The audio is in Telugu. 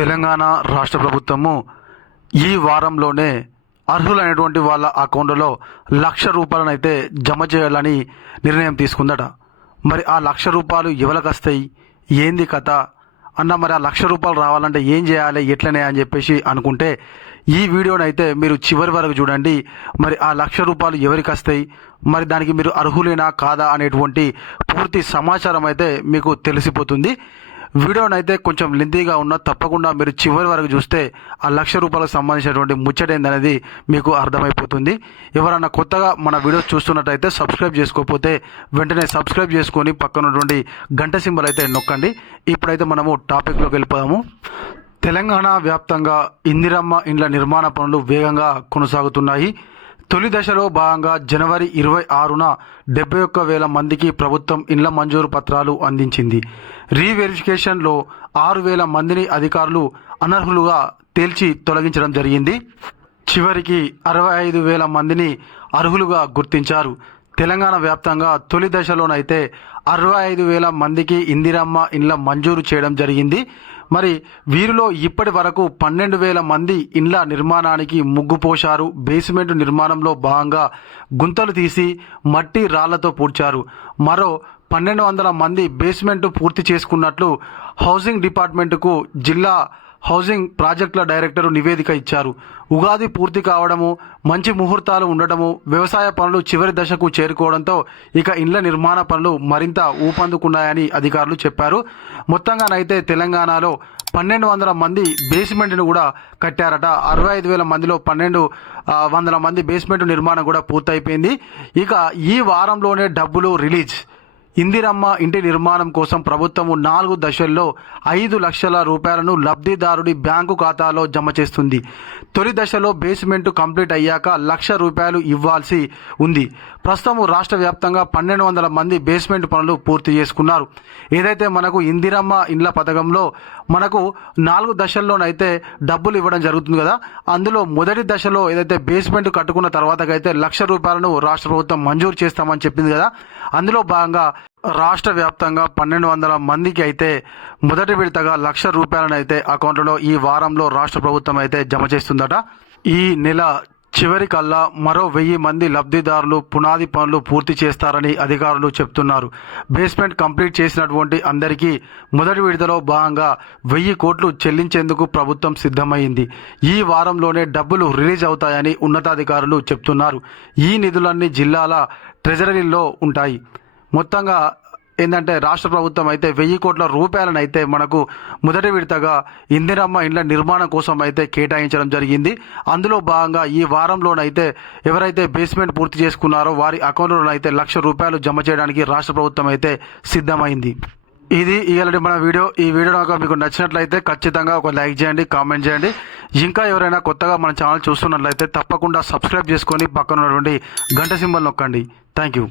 తెలంగాణ రాష్ట్ర ప్రభుత్వము ఈ వారంలోనే అర్హులైనటువంటి వాళ్ళ అకౌంట్లో ₹1,00,000 అయితే జమ చేయాలని నిర్ణయం తీసుకుందట. మరి ఆ ₹1,00,000 ఎవరికి వస్తాయి, ఏంది కథ అన్న, మరి ఆ ₹1,00,000 రావాలంటే ఏం చేయాలి, ఎట్లనే అని చెప్పేసి అనుకుంటే ఈ వీడియోని అయితే మీరు చివరి వరకు చూడండి. మరి ఆ ₹1,00,000 ఎవరికి వస్తాయి, మరి దానికి మీరు అర్హులేనా కాదా అనేటువంటి పూర్తి సమాచారం అయితే మీకు తెలిసిపోతుంది. వీడియోని అయితే కొంచెం లెంతీగా ఉన్నా తప్పకుండా మీరు చివరి వరకు చూస్తే ఆ ₹1,00,000 సంబంధించినటువంటి ముచ్చట ఏందనేది మీకు అర్థమైపోతుంది. ఎవరన్నా కొత్తగా మన వీడియోస్ చూస్తున్నట్టయితే సబ్స్క్రైబ్ చేసుకోకపోతే వెంటనే సబ్స్క్రైబ్ చేసుకొని పక్కనటువంటి గంట సింబల్ అయితే నొక్కండి. ఇప్పుడైతే మనము టాపిక్లోకి వెళ్ళిపోదాము. తెలంగాణ వ్యాప్తంగా ఇందిరమ్మ ఇండ్ల నిర్మాణ పనులు వేగంగా కొనసాగుతున్నాయి. తొలి దశలో భాగంగా జనవరి 26న 71,000 మందికి ప్రభుత్వం ఇండ్ల మంజూరు పత్రాలు అందించింది. రీవెరిఫికేషన్లో 6,000 మందిని అధికారులు అనర్హులుగా తేల్చి తొలగించడం జరిగింది. చివరికి 65,000 మందిని అర్హులుగా గుర్తించారు. తెలంగాణ వ్యాప్తంగా తొలి దశలోనైతే 65,000 మందికి ఇందిరమ్మ ఇండ్ల మంజూరు చేయడం జరిగింది. మరి వీరిలో ఇప్పటి వరకు 12,000 మంది ఇండ్ల నిర్మాణానికి ముగ్గు పోశారు. బేస్మెంట్ నిర్మాణంలో భాగంగా గుంతలు తీసి మట్టి రాళ్లతో పూడ్చారు. మరో 1,200 మంది బేస్మెంట్ పూర్తి చేసుకున్నట్లు హౌసింగ్ డిపార్ట్మెంటుకు జిల్లా హౌసింగ్ ప్రాజెక్టుల డైరెక్టర్ నివేదిక ఇచ్చారు. ఉగాది పూర్తి కావడము, మంచి ముహూర్తాలు ఉండటము, వ్యవసాయ పనులు చివరి దశకు చేరుకోవడంతో ఇక ఇండ్ల నిర్మాణ పనులు మరింత ఊపందుకున్నాయని అధికారులు చెప్పారు. మొత్తంగానైతే తెలంగాణలో 1,200 మంది బేస్మెంట్ను కూడా కట్టారట. 65,000 మందిలో 1,200 మంది బేస్మెంట్ నిర్మాణం కూడా పూర్తయిపోయింది. ఇక ఈ వారంలోనే డబ్బులు రిలీజ్. ఇందిరమ్మ ఇంటి నిర్మాణం కోసం ప్రభుత్వము 4 దశల్లో ₹5,00,000 లబ్ధిదారుడి బ్యాంకు ఖాతాలో జమ చేస్తుంది. తొలి దశలో బేస్మెంట్ కంప్లీట్ అయ్యాక ₹1,00,000 ఇవ్వాల్సి ఉంది. ప్రస్తుతం రాష్ట్ర వ్యాప్తంగా 1,200 మంది బేస్మెంట్ పనులు పూర్తి చేసుకున్నారు. ఏదైతే మనకు ఇందిరమ్మ ఇండ్ల పథకంలో మనకు 4 దశల్లోనైతే డబ్బులు ఇవ్వడం జరుగుతుంది కదా, అందులో మొదటి దశలో ఏదైతే బేస్మెంట్ కట్టుకున్న తర్వాతకైతే ₹1,00,000 రాష్ట్ర ప్రభుత్వం మంజూరు చేస్తామని చెప్పింది కదా, అందులో భాగంగా రాష్ట్ర వ్యాప్తంగా 1,200 మందికి అయితే మొదటి విడతగా ₹1,00,000 అయితే అకౌంట్లో ఈ వారంలో రాష్ట్ర ప్రభుత్వం అయితే జమ చేస్తుందట. ఈ నెల చివరికల్లా మరో 1,000 మంది లబ్ధిదారులు పునాది పనులు పూర్తి చేస్తారని అధికారులు చెప్తున్నారు. బేస్మెంట్ కంప్లీట్ చేసినటువంటి అందరికీ మొదటి విడతలో భాగంగా 1,000 కోట్లు చెల్లించేందుకు ప్రభుత్వం సిద్ధమైంది. ఈ వారంలోనే డబ్బులు రిలీజ్ అవుతాయని ఉన్నతాధికారులు చెప్తున్నారు. ఈ నిధులన్నీ జిల్లాల ట్రెజరీల్లో ఉంటాయి. మొత్తంగా ఏంటంటే రాష్ట్ర ప్రభుత్వం అయితే 1,000 కోట్ల రూపాయలను అయితే మనకు మొదటి విడతగా ఇందిరమ్మ ఇండ్ల నిర్మాణం కోసం అయితే కేటాయించడం జరిగింది. అందులో భాగంగా ఈ వారంలోనైతే ఎవరైతే బేస్మెంట్ పూర్తి చేసుకున్నారో వారి అకౌంట్లోనైతే ₹1,00,000 జమ చేయడానికి రాష్ట్ర ప్రభుత్వం అయితే సిద్ధమైంది. ఇది ఇవాళ మన వీడియో. ఈ వీడియో కనుక మీకు నచ్చినట్లయితే ఖచ్చితంగా ఒక లైక్ చేయండి, కామెంట్ చేయండి. ఇంకా ఎవరైనా కొత్తగా మన ఛానల్ చూస్తున్నట్లయితే తప్పకుండా సబ్స్క్రైబ్ చేసుకొని పక్కన ఉన్నటువంటి గంట సింబల్ నొక్కండి. Thank you.